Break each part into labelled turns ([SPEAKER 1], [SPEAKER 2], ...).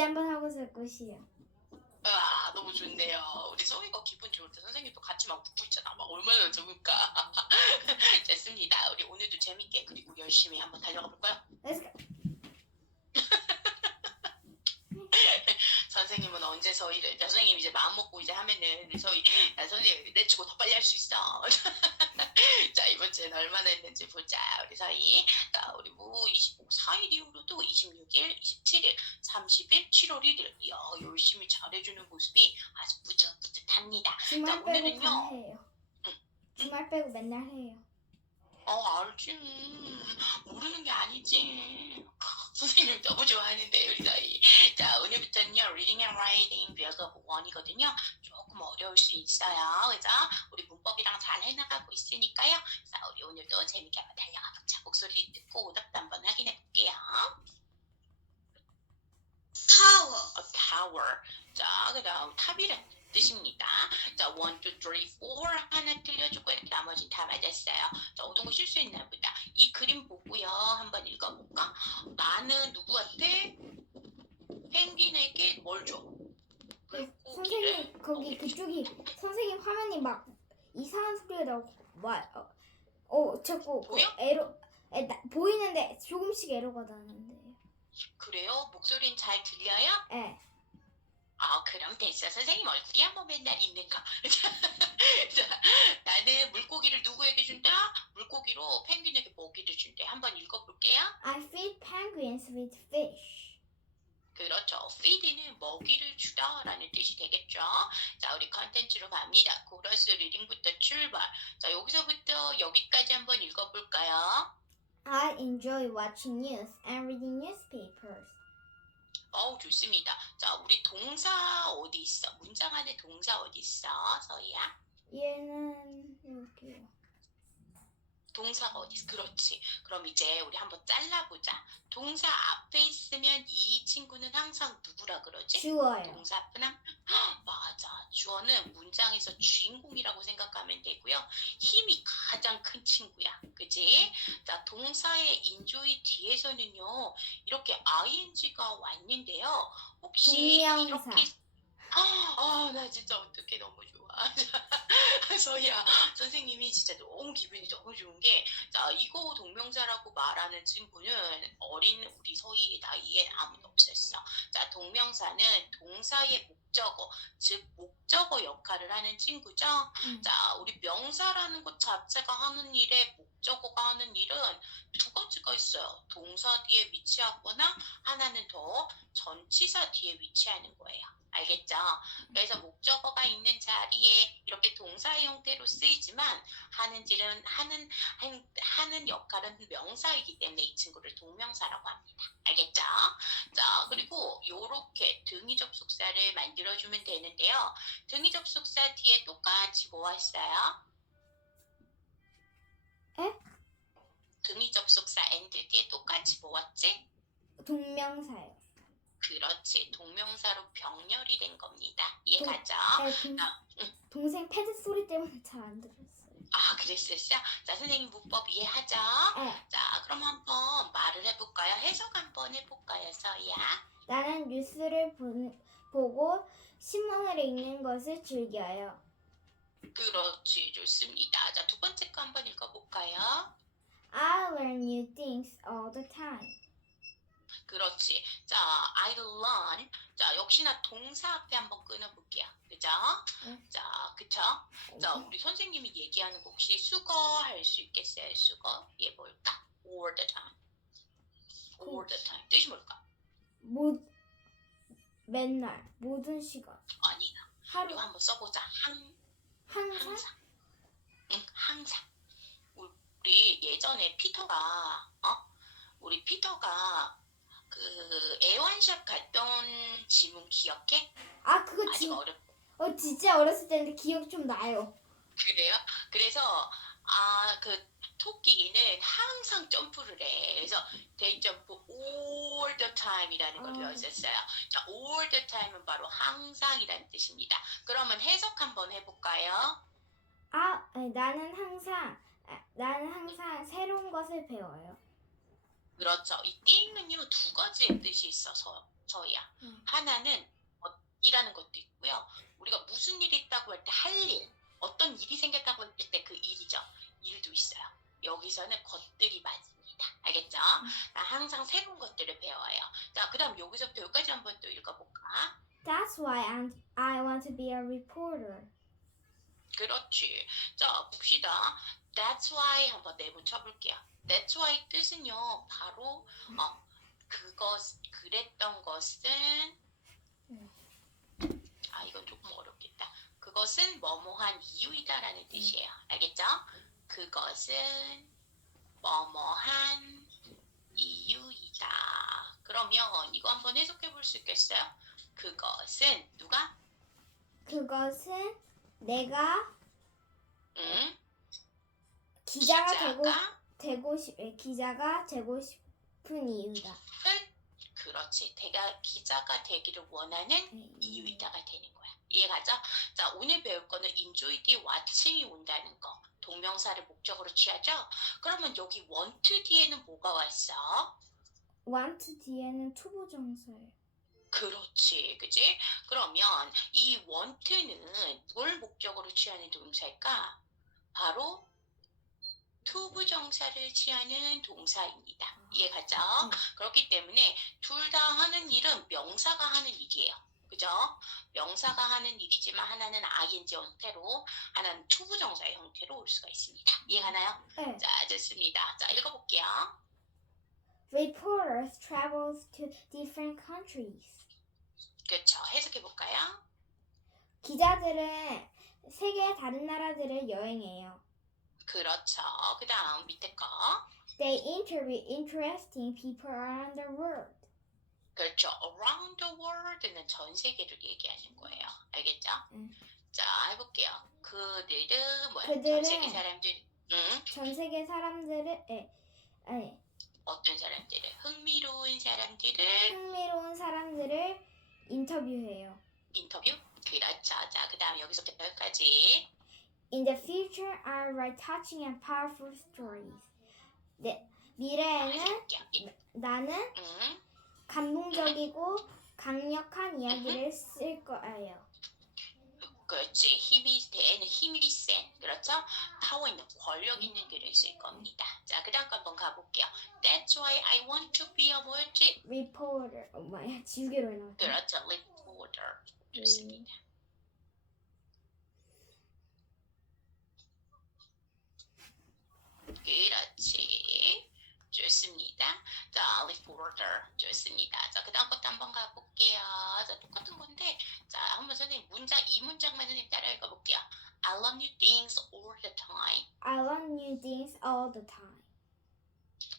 [SPEAKER 1] 무제 한번 하고 살 것이에요.
[SPEAKER 2] 아 너무 좋네요. 우리 소희가 기분 좋을 때 선생님도 같이 막 웃고 있잖아. 막 얼마나 좋을까. 됐습니다. 우리 오늘도 재밌게 그리고 열심히 한번 달려가 볼까요?
[SPEAKER 1] Let's go.
[SPEAKER 2] 선생님은 언제 서희를 선생님 이제 마음 먹고 이제 하면은 서희 야 선생님 내 치고 더 빨리 할 수 있어. 주에는 얼마나 했는지 보자 우리 서희. 자 우리 뭐 25, 4일 이후로도 26일, 27일, 30일, 7월 1일 이야 열심히 잘해주는 모습이 아주 뿌듯뿌듯합니다.
[SPEAKER 1] 주말
[SPEAKER 2] 자,
[SPEAKER 1] 빼고
[SPEAKER 2] 오늘은요.
[SPEAKER 1] 다 해요. 주말 빼고 맨날 해요.
[SPEAKER 2] 어 알지 모르는 게 아니지 선생님 너무 좋아하는데 우리 사이 자 오늘부터는요 reading and writing 비어서 원이거든요 어려울 수 있어요 그죠 우리 문법이랑 잘 해나가고 있으니까요 자 우리 오늘도 재밌게 한번 달려가 보자 목소리 듣고 오답도 한번 확인해 볼게요
[SPEAKER 3] tower,
[SPEAKER 2] A tower 자 그 다음 탑이란 뜻입니다. 자, 1, 2, 3, 4 하나 틀려주고 이렇게 나머지는 다 맞았어요. 자, 어떤 거 실수했나 보다. 이 그림 보고요. 한번 읽어볼까? 나는 누구한테? 펭귄에게 뭘 줘? 물고기를
[SPEAKER 1] 선생님 거기 그쪽이 선생님 화면이 막 이상한 소리가 나고 막 어, 어 자꾸 그? 에러 에, 나, 보이는데 조금씩 에러가 나는데.
[SPEAKER 2] 그래요? 목소리는 잘 들려요?
[SPEAKER 1] 예.
[SPEAKER 2] 아, 그럼 됐어. 선생님 얼굴이 한번 맨날 있는 거. 자, 나는 물고기를 누구에게 준다? 물고기로 펭귄에게 먹이를 준대. 한번 읽어볼게요.
[SPEAKER 1] I feed penguins with fish.
[SPEAKER 2] 그렇죠. feed는 먹이를 주다라는 뜻이 되겠죠. 자, 우리 컨텐츠로 갑니다. 코러스 리딩부터 출발. 자, 여기서부터 여기까지 한번 읽어볼까요?
[SPEAKER 1] I enjoy watching news and reading newspapers.
[SPEAKER 2] 어우, 좋습니다. 자, 우리 동사 어디 있어? 문장 안에 동사 어디 있어? 서희야?
[SPEAKER 1] 얘는 여기요.
[SPEAKER 2] 동사가 어디 있어? 그렇지. 그럼 이제 우리 한번 잘라보자. 동사 앞에 있으면 이 친구는 항상 누구라 그러지?
[SPEAKER 1] 주어요.
[SPEAKER 2] 동사 앞은 헉, 맞아. 주어는 문장에서 주인공이라고 생각하면 되고요. 힘이 가장 큰 친구야. 그지? 자, 동사의 enjoy 뒤에서는요. 이렇게 ing가 왔는데요. 혹시
[SPEAKER 1] 동명사.
[SPEAKER 2] 이렇게 아, 아, 나 진짜 어떻게 너무 좋아. 서희야, 선생님이 진짜 너무 기분이 너무 좋은 게, 자, 이거 동명사라고 말하는 친구는 어린 우리 서희의 나이에 아무도 없었어. 자, 동명사는 동사의 목적어, 즉, 목적어 역할을 하는 친구죠.
[SPEAKER 1] 음.
[SPEAKER 2] 자, 우리 명사라는 것 자체가 하는 일에 목적어가 하는 일은 두 가지가 있어요. 동사 뒤에 위치하거나 하나는 더 전치사 뒤에 위치하는 거예요. 알겠죠? 그래서 목적어가 있는 자리에 이렇게 동사의 형태로 쓰이지만 하는 일은 하는 한- 하는 역할은 명사이기 때문에 이 친구를 동명사라고 합니다. 알겠죠? 자 그리고 요렇게 등위 접속사를 만들어주면 되는데요. 등위 접속사 뒤에 똑같이 뭐가 있어요?
[SPEAKER 1] 에?
[SPEAKER 2] 등위 접속사 and 뒤에 똑같이 뭐 왔지?
[SPEAKER 1] 동명사요.
[SPEAKER 2] 그렇지 동명사로 병렬이 된 겁니다. 이해가죠?
[SPEAKER 1] 네, 동,
[SPEAKER 2] 아,
[SPEAKER 1] 동생 패드 소리 때문에 잘 안 들었어요.
[SPEAKER 2] 아 그랬었어? 자 선생님 문법 이해하죠?
[SPEAKER 1] 네.
[SPEAKER 2] 자 그럼 한번 말을 해볼까요? 해석 한번 해볼까요 서희야?
[SPEAKER 1] 나는 뉴스를 보, 보고 신문을 읽는 것을 즐겨요.
[SPEAKER 2] 그렇지 좋습니다. 자 두 번째 거 한번 읽어볼까요?
[SPEAKER 1] I learn new things all the time.
[SPEAKER 2] 그렇지. 자 I learn 자 역시나 동사 앞에 한번 끊어볼게요. 그죠?
[SPEAKER 1] 네.
[SPEAKER 2] 자 그쵸? 자 우리 선생님이 얘기하는 거 혹시 수거 할 수 있겠어요? 수거 얘 뭘까? all the time all the time 뜻이 뭘까?
[SPEAKER 1] 모, 맨날 모든 시간
[SPEAKER 2] 아니
[SPEAKER 1] 하루
[SPEAKER 2] 이거 한번 써보자. 항
[SPEAKER 1] 항상
[SPEAKER 2] 항상. 응, 항상. 우리 예전에 피터가, 어? 우리 피터가 그 애완샵 갔던 지문 기억해?
[SPEAKER 1] 아 그거
[SPEAKER 2] 아직
[SPEAKER 1] 진,
[SPEAKER 2] 어렵.
[SPEAKER 1] 어 진짜 어렸을 때인데 기억 좀 나요.
[SPEAKER 2] 그래요? 그래서 아 그 토끼는 항상 점프를 해. 그래서 they jump all the time이라는 걸
[SPEAKER 1] 아.
[SPEAKER 2] 배웠었어요. 자, all the time은 바로 항상이라는 뜻입니다. 그러면 해석 한번 해볼까요?
[SPEAKER 1] 아 아니, 나는 항상 아, 나는 항상 새로운 것을 배워요.
[SPEAKER 2] 그렇죠. 이 띵은요 두 가지의 뜻이 있어서 저희야.
[SPEAKER 1] 음.
[SPEAKER 2] 하나는 어, 일하는 것도 있고요. 우리가 무슨 일이 있다고 할 때 할 일, 어떤 일이 생겼다고 할 때 그 일이죠. 일도 있어요. 여기서는 것들이 맞습니다. 알겠죠? 나 항상 새로운 것들을 배워요. 자, 그다음 여기서부터 여기까지 한번 또 읽어볼까?
[SPEAKER 1] That's why I'm, I want to be a reporter.
[SPEAKER 2] 그렇지. 자, 봅시다. That's why 한번 내부 쳐볼게요. That's why 뜻은요, 바로 어, 그것, 그랬던 것은 아, 이건 조금 어렵겠다. 그것은 뭐뭐한 이유이다라는 뜻이에요. 알겠죠? 그것은 뭐뭐한 이유이다. 그러면 이거 한번 해석해 볼 수 있겠어요? 그것은 누가?
[SPEAKER 1] 그것은 내가
[SPEAKER 2] 응?
[SPEAKER 1] 기자가 되고 되고 싶 에, 기자가 되고 싶은 이유다.
[SPEAKER 2] 은 그렇지. 내가 기자가 되기를 원하는
[SPEAKER 1] 네,
[SPEAKER 2] 이유이다가 되는 거야. 이해가죠? 자, 오늘 배울 거는 enjoy 뒤에 와칭이 온다는 거. 동명사를 목적으로 취하죠? 그러면 여기 want 뒤에는 뭐가 왔어?
[SPEAKER 1] want 뒤에는 투부정사예요.
[SPEAKER 2] 그렇지. 그지? 그러면 이 want는 뭘 목적으로 취하는 동사일까? 바로 투부정사를 취하는 동사입니다. 이해가죠?
[SPEAKER 1] 음.
[SPEAKER 2] 그렇기 때문에 둘 다 하는 일은 명사가 하는 일이에요. 그죠? 명사가 하는 일이지만 하나는 ing 형태로 하나는 투부정사의 형태로 올 수가 있습니다. 이해가나요?
[SPEAKER 1] 네.
[SPEAKER 2] 자, 좋습니다. 자, 읽어볼게요.
[SPEAKER 1] Reporters travels to different countries.
[SPEAKER 2] 그렇죠. 해석해 볼까요?
[SPEAKER 1] 기자들은 세계 다른 나라들을 여행해요.
[SPEAKER 2] 그렇죠. 그 다음 밑에 거.
[SPEAKER 1] They interview interesting people around the world.
[SPEAKER 2] 그렇죠. Around the world는 전 세계를 얘기하는 거예요. 알겠죠?
[SPEAKER 1] 음.
[SPEAKER 2] 자, 해볼게요. 그들은 뭐야?
[SPEAKER 1] 그들은-
[SPEAKER 2] 전 세계 사람들. 응?
[SPEAKER 1] 전 세계 사람들을 에, 아니,
[SPEAKER 2] 어떤 사람들을? 흥미로운 사람들을
[SPEAKER 1] 흥미로운 사람들을 인터뷰해요.
[SPEAKER 2] 인터뷰? 그렇죠. 자, 그 다음 여기서부터 여기까지.
[SPEAKER 1] In the future, I write touching and powerful stories. 네, 미래에는 나는
[SPEAKER 2] 응?
[SPEAKER 1] 감동적이고 강력한 이야기를 쓸 거예요.
[SPEAKER 2] 그렇지. 힘이 대는 힘이 센. 그렇죠? 파워 있는 권력 있는 글을 쓸 겁니다. 자, 그 다음 거 한번 가볼게요. That's why I want to be a 뭐였지?
[SPEAKER 1] Reporter, 어, 뭐야, 지우개로 해놨어.
[SPEAKER 2] 그렇죠. Reporter. 좋습니다. 그렇지. 좋습니다. 자, reporter. 좋습니다. 자, 그 다음 것도 한번 가볼게요. 자, 똑같은 건데. 자, 한번 선생님 문장, 이 문장만 선생님 따라 읽어볼게요. I love new things all the time.
[SPEAKER 1] I learn new things all the time.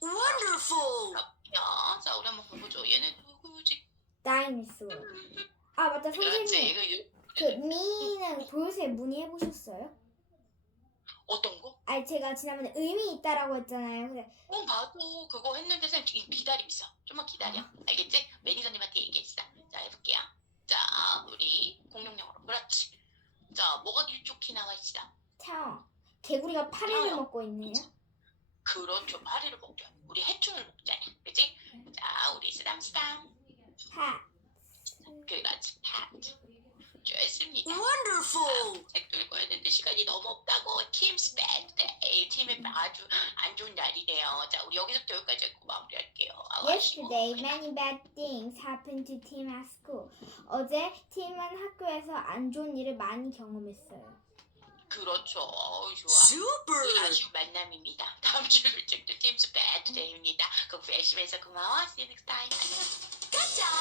[SPEAKER 3] Wonderful!
[SPEAKER 2] 야, 자, 우리 한번 보죠. 얘는 누구지?
[SPEAKER 1] 다이너소어. 아 맞다
[SPEAKER 2] 그렇지.
[SPEAKER 1] 선생님.
[SPEAKER 2] 이거 유-
[SPEAKER 1] 그 미는 도요새 문의해 보셨어요?
[SPEAKER 2] 어떤 거?
[SPEAKER 1] 아니 제가 지난번에 의미 있다라고 했잖아요. 근데
[SPEAKER 2] 어, 나도 그거 했는데 선생님 기- 기다리고 있어. 좀만 기다려. 알겠지? 매니저님한테 얘기했어. 자, 해볼게요. 자, 우리 공룡령으로. 그렇지. 자, 뭐가 일쪽히 나와 있어?
[SPEAKER 1] 참 개구리가 파리를
[SPEAKER 2] 아.
[SPEAKER 1] 먹고 있네요.
[SPEAKER 2] 그렇죠. 파리를 먹죠. 우리 해충을 먹잖아. 그치? 자, 우리 쓰담쓰담.
[SPEAKER 1] 파.
[SPEAKER 2] 그렇지. pat. 좋습니다.
[SPEAKER 3] Wonderful!
[SPEAKER 2] 책도 읽어야 되는데 시간이 너무 없다고. 팀스 bad day. 팀의 아주 안 좋은 날이래요. 자, 우리 여기서부터 여기까지 읽고 마무리할게요. 아,
[SPEAKER 1] Yesterday, many bad things happened to Tim at school. 어제 팀은 학교에서 안 좋은 일을 많이 경험했어요.
[SPEAKER 2] 그렇죠. 어우, 좋아.
[SPEAKER 3] Super!
[SPEAKER 2] 아주 만남입니다. 다음 주 책도 팀스 bad day입니다. 그럼 열심히 해서 고마워. See you next time. 안녕.
[SPEAKER 3] Good job!